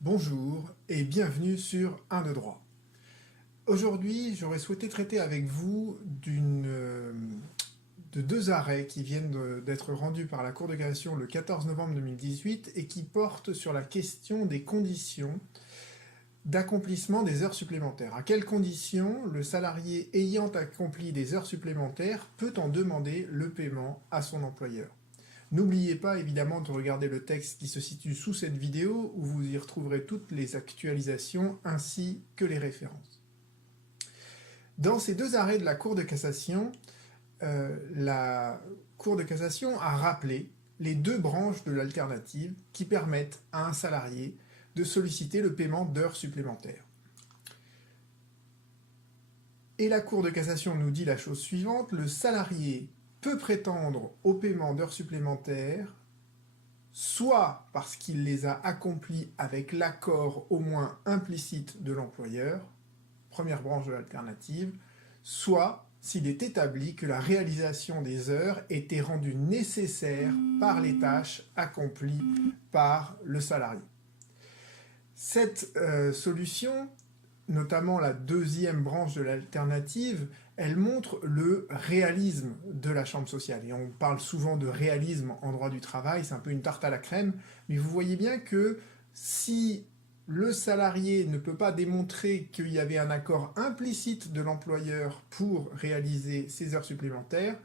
Bonjour et bienvenue sur Un de droit. Aujourd'hui, j'aurais souhaité traiter avec vous de deux arrêts qui viennent d'être rendus par la Cour de cassation le 14 novembre 2018 et qui portent sur la question des conditions d'accomplissement des heures supplémentaires. À quelles conditions le salarié ayant accompli des heures supplémentaires peut en demander le paiement à son employeur? N'oubliez pas évidemment de regarder le texte qui se situe sous cette vidéo où vous y retrouverez toutes les actualisations ainsi que les références. Dans ces deux arrêts de la Cour de cassation, la Cour de cassation a rappelé les deux branches de l'alternative qui permettent à un salarié de solliciter le paiement d'heures supplémentaires. Et la Cour de cassation nous dit la chose suivante: le salarié peut prétendre au paiement d'heures supplémentaires soit parce qu'il les a accomplies avec l'accord au moins implicite de l'employeur, première branche de l'alternative, soit s'il est établi que la réalisation des heures était rendue nécessaire par les tâches accomplies par le salarié. Cette solution, notamment la deuxième branche de l'alternative, elle montre le réalisme de la chambre sociale. Et on parle souvent de réalisme en droit du travail, c'est un peu une tarte à la crème, mais vous voyez bien que si le salarié ne peut pas démontrer qu'il y avait un accord implicite de l'employeur pour réaliser ses heures supplémentaires,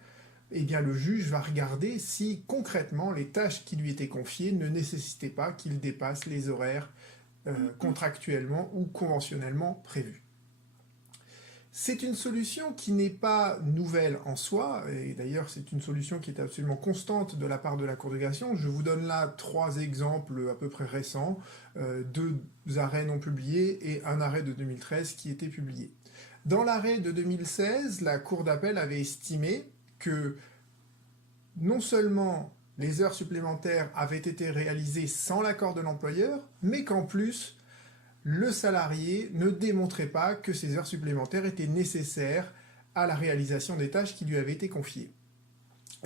eh bien le juge va regarder si concrètement les tâches qui lui étaient confiées ne nécessitaient pas qu'il dépasse les horaires contractuellement ou conventionnellement prévus. C'est une solution qui n'est pas nouvelle en soi, et d'ailleurs c'est une solution qui est absolument constante de la part de la Cour de cassation. Je vous donne là trois exemples à peu près récents, deux arrêts non publiés et un arrêt de 2013 qui était publié. Dans l'arrêt de 2016, la Cour d'appel avait estimé que non seulement les heures supplémentaires avaient été réalisées sans l'accord de l'employeur, mais qu'en plus, le salarié ne démontrait pas que ces heures supplémentaires étaient nécessaires à la réalisation des tâches qui lui avaient été confiées.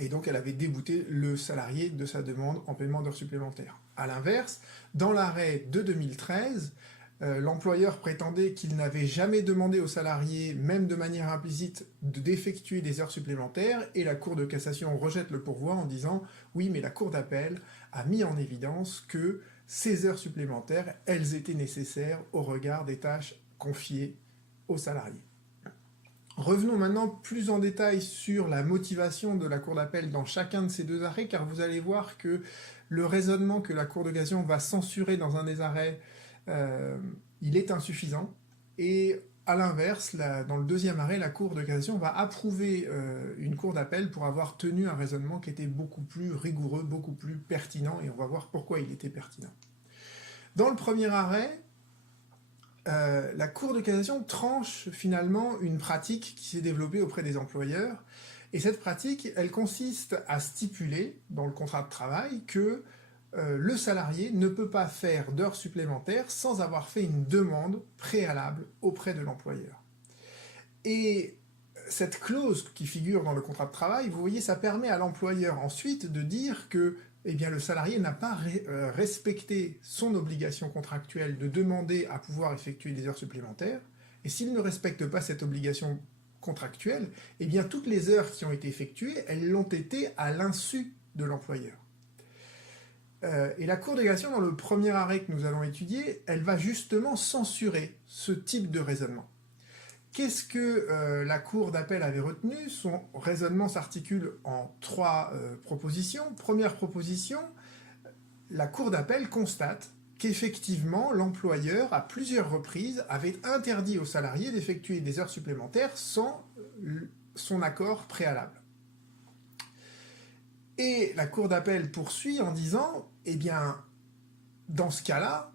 Et donc elle avait débouté le salarié de sa demande en paiement d'heures supplémentaires. A l'inverse, dans l'arrêt de 2013, l'employeur prétendait qu'il n'avait jamais demandé au salarié, même de manière implicite, d'effectuer des heures supplémentaires, et la Cour de cassation rejette le pourvoi en disant « Oui, mais la Cour d'appel a mis en évidence que ces heures supplémentaires, elles étaient nécessaires au regard des tâches confiées aux salariés. » Revenons maintenant plus en détail sur la motivation de la Cour d'appel dans chacun de ces deux arrêts, car vous allez voir que le raisonnement que la Cour de cassation va censurer dans un des arrêts, il est insuffisant, et à l'inverse, dans le deuxième arrêt, la Cour de cassation va approuver une cour d'appel pour avoir tenu un raisonnement qui était beaucoup plus rigoureux, beaucoup plus pertinent, et on va voir pourquoi il était pertinent. Dans le premier arrêt, la Cour de cassation tranche finalement une pratique qui s'est développée auprès des employeurs, et cette pratique, elle consiste à stipuler dans le contrat de travail que le salarié ne peut pas faire d'heures supplémentaires sans avoir fait une demande préalable auprès de l'employeur. Et cette clause qui figure dans le contrat de travail, vous voyez, ça permet à l'employeur ensuite de dire que eh bien, le salarié n'a pas respecté son obligation contractuelle de demander à pouvoir effectuer des heures supplémentaires, et s'il ne respecte pas cette obligation contractuelle, eh bien toutes les heures qui ont été effectuées, elles l'ont été à l'insu de l'employeur. Et la Cour de cassation, dans le premier arrêt que nous allons étudier, elle va justement censurer ce type de raisonnement. Qu'est-ce que la Cour d'appel avait retenu? Son raisonnement s'articule en trois propositions. Première proposition, la Cour d'appel constate qu'effectivement, l'employeur, à plusieurs reprises, avait interdit aux salariés d'effectuer des heures supplémentaires sans son accord préalable. Et la Cour d'appel poursuit en disant, eh bien, dans ce cas-là,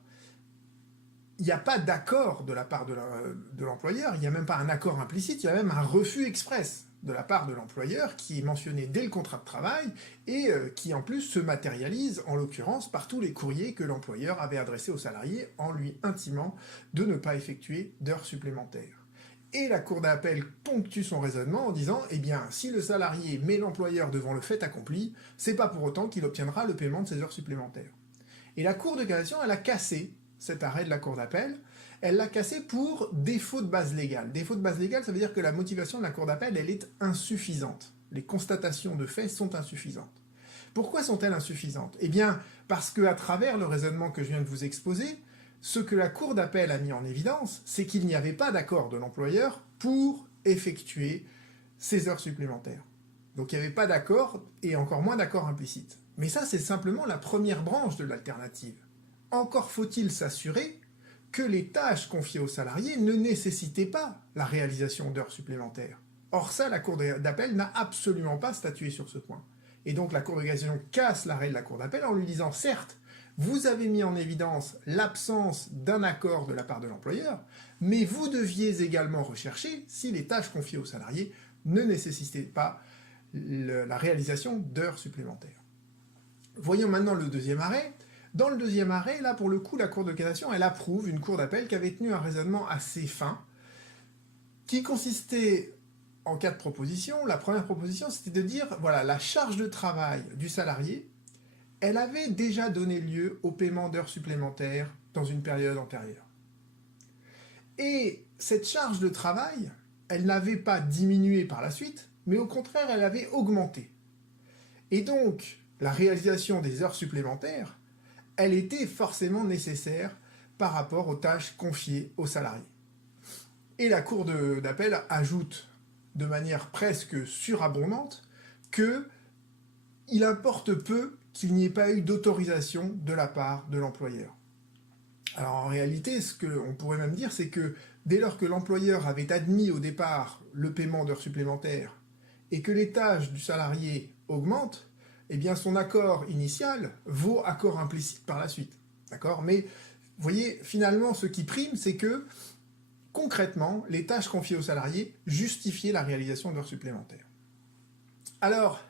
il n'y a pas d'accord de la part de l'employeur, il n'y a même pas un accord implicite, il y a même un refus express de la part de l'employeur qui est mentionné dès le contrat de travail et qui en plus se matérialise en l'occurrence par tous les courriers que l'employeur avait adressés aux salariés en lui intimant de ne pas effectuer d'heures supplémentaires. Et la Cour d'appel ponctue son raisonnement en disant « Eh bien, si le salarié met l'employeur devant le fait accompli, c'est pas pour autant qu'il obtiendra le paiement de ses heures supplémentaires. » Et la Cour de cassation, elle a cassé cet arrêt de la Cour d'appel. Elle l'a cassé pour défaut de base légale. Défaut de base légale, ça veut dire que la motivation de la Cour d'appel, elle est insuffisante. Les constatations de faits sont insuffisantes. Pourquoi sont-elles insuffisantes? Eh bien, parce qu'à travers le raisonnement que je viens de vous exposer, ce que la Cour d'appel a mis en évidence, c'est qu'il n'y avait pas d'accord de l'employeur pour effectuer ces heures supplémentaires. Donc il n'y avait pas d'accord, et encore moins d'accord implicite. Mais ça, c'est simplement la première branche de l'alternative. Encore faut-il s'assurer que les tâches confiées aux salariés ne nécessitaient pas la réalisation d'heures supplémentaires. Or ça, la Cour d'appel n'a absolument pas statué sur ce point. Et donc la Cour de cassation casse l'arrêt de la Cour d'appel en lui disant, certes, vous avez mis en évidence l'absence d'un accord de la part de l'employeur, mais vous deviez également rechercher si les tâches confiées aux salariés ne nécessitaient pas la réalisation d'heures supplémentaires. Voyons maintenant le deuxième arrêt. Dans le deuxième arrêt, là pour le coup, la Cour de cassation, elle approuve une Cour d'appel qui avait tenu un raisonnement assez fin, qui consistait en 4 propositions. La première proposition, c'était de dire, voilà, la charge de travail du salarié, elle avait déjà donné lieu au paiement d'heures supplémentaires dans une période antérieure. Et cette charge de travail, elle n'avait pas diminué par la suite, mais au contraire, elle avait augmenté. Et donc, la réalisation des heures supplémentaires, elle était forcément nécessaire par rapport aux tâches confiées aux salariés. Et la Cour d'appel ajoute de manière presque surabondante qu'il importe peu qu'il n'y ait pas eu d'autorisation de la part de l'employeur. Alors en réalité, ce qu'on pourrait même dire, c'est que dès lors que l'employeur avait admis au départ le paiement d'heures supplémentaires et que les tâches du salarié augmentent, eh bien son accord initial vaut accord implicite par la suite. D'accord? Mais vous voyez, finalement, ce qui prime, c'est que concrètement, les tâches confiées aux salariés justifiaient la réalisation d'heures supplémentaires. Alors,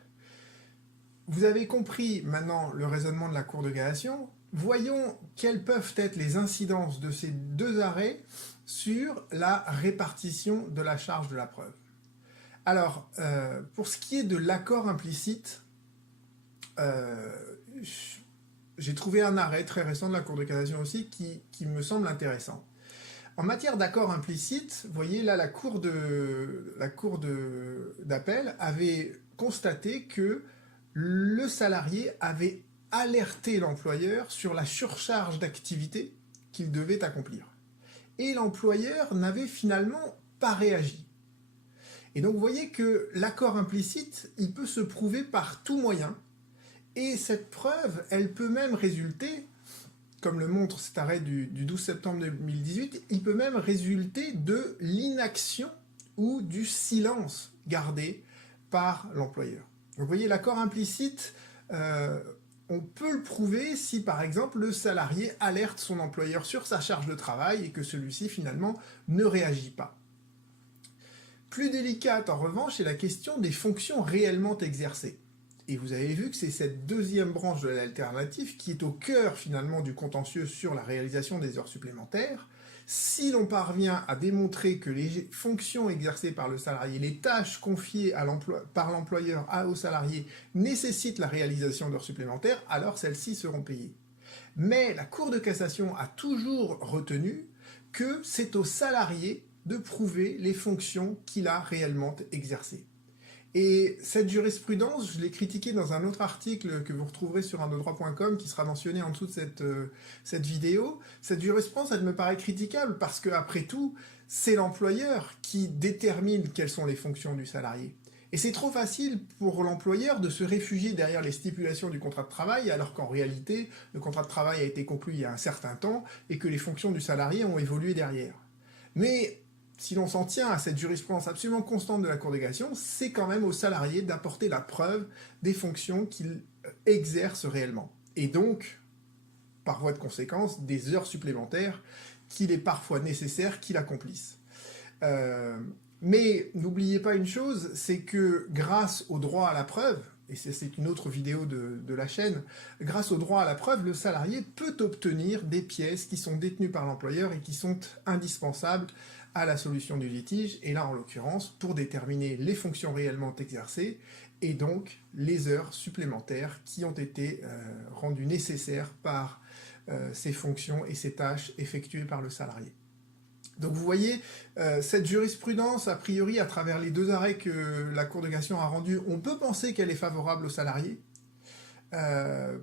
vous avez compris maintenant le raisonnement de la Cour de cassation. Voyons quelles peuvent être les incidences de ces deux arrêts sur la répartition de la charge de la preuve. Alors, pour ce qui est de l'accord implicite, j'ai trouvé un arrêt très récent de la Cour de cassation aussi qui me semble intéressant. En matière d'accord implicite, vous voyez là la Cour d'appel avait constaté que le salarié avait alerté l'employeur sur la surcharge d'activité qu'il devait accomplir. Et l'employeur n'avait finalement pas réagi. Et donc vous voyez que l'accord implicite, il peut se prouver par tout moyen. Et cette preuve, elle peut même résulter, comme le montre cet arrêt du 12 septembre 2018, il peut même résulter de l'inaction ou du silence gardé par l'employeur. Donc vous voyez, l'accord implicite, on peut le prouver si par exemple le salarié alerte son employeur sur sa charge de travail et que celui-ci finalement ne réagit pas. Plus délicate en revanche est la question des fonctions réellement exercées. Et vous avez vu que c'est cette deuxième branche de l'alternative qui est au cœur finalement du contentieux sur la réalisation des heures supplémentaires. Si l'on parvient à démontrer que les fonctions exercées par le salarié, les tâches confiées par l'employeur au salarié nécessitent la réalisation d'heures supplémentaires, alors celles-ci seront payées. Mais la Cour de cassation a toujours retenu que c'est au salarié de prouver les fonctions qu'il a réellement exercées. Et cette jurisprudence, je l'ai critiquée dans un autre article que vous retrouverez sur indodroit.com qui sera mentionné en dessous de cette vidéo. Cette jurisprudence, elle me paraît critiquable parce que, après tout, c'est l'employeur qui détermine quelles sont les fonctions du salarié. Et c'est trop facile pour l'employeur de se réfugier derrière les stipulations du contrat de travail alors qu'en réalité, le contrat de travail a été conclu il y a un certain temps et que les fonctions du salarié ont évolué derrière. Mais si l'on s'en tient à cette jurisprudence absolument constante de la Cour de cassation, c'est quand même au salarié d'apporter la preuve des fonctions qu'il exerce réellement. Et donc, par voie de conséquence, des heures supplémentaires qu'il est parfois nécessaire qu'il accomplisse. Mais n'oubliez pas une chose, c'est que grâce au droit à la preuve, et c'est une autre vidéo de la chaîne, grâce au droit à la preuve, le salarié peut obtenir des pièces qui sont détenues par l'employeur et qui sont indispensables à la solution du litige, et là en l'occurrence pour déterminer les fonctions réellement exercées et donc les heures supplémentaires qui ont été rendues nécessaires par ces fonctions et ces tâches effectuées par le salarié. Donc vous voyez, cette jurisprudence, a priori, à travers les 2 arrêts que la Cour de cassation a rendus, on peut penser qu'elle est favorable aux salariés,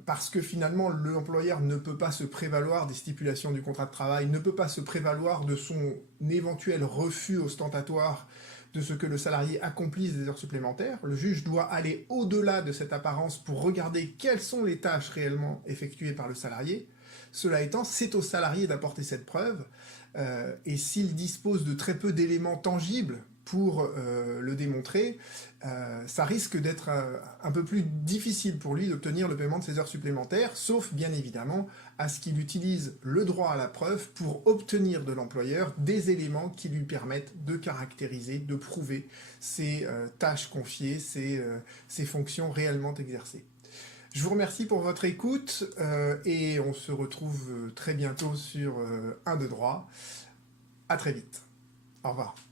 parce que finalement, l'employeur ne peut pas se prévaloir des stipulations du contrat de travail, ne peut pas se prévaloir de son éventuel refus ostentatoire de ce que le salarié accomplisse des heures supplémentaires. Le juge doit aller au-delà de cette apparence pour regarder quelles sont les tâches réellement effectuées par le salarié. Cela étant, c'est au salarié d'apporter cette preuve, et s'il dispose de très peu d'éléments tangibles pour le démontrer, ça risque d'être un peu plus difficile pour lui d'obtenir le paiement de ses heures supplémentaires, sauf bien évidemment à ce qu'il utilise le droit à la preuve pour obtenir de l'employeur des éléments qui lui permettent de caractériser, de prouver ces tâches confiées, ces fonctions réellement exercées. Je vous remercie pour votre écoute et on se retrouve très bientôt sur Un de droit. À très vite. Au revoir.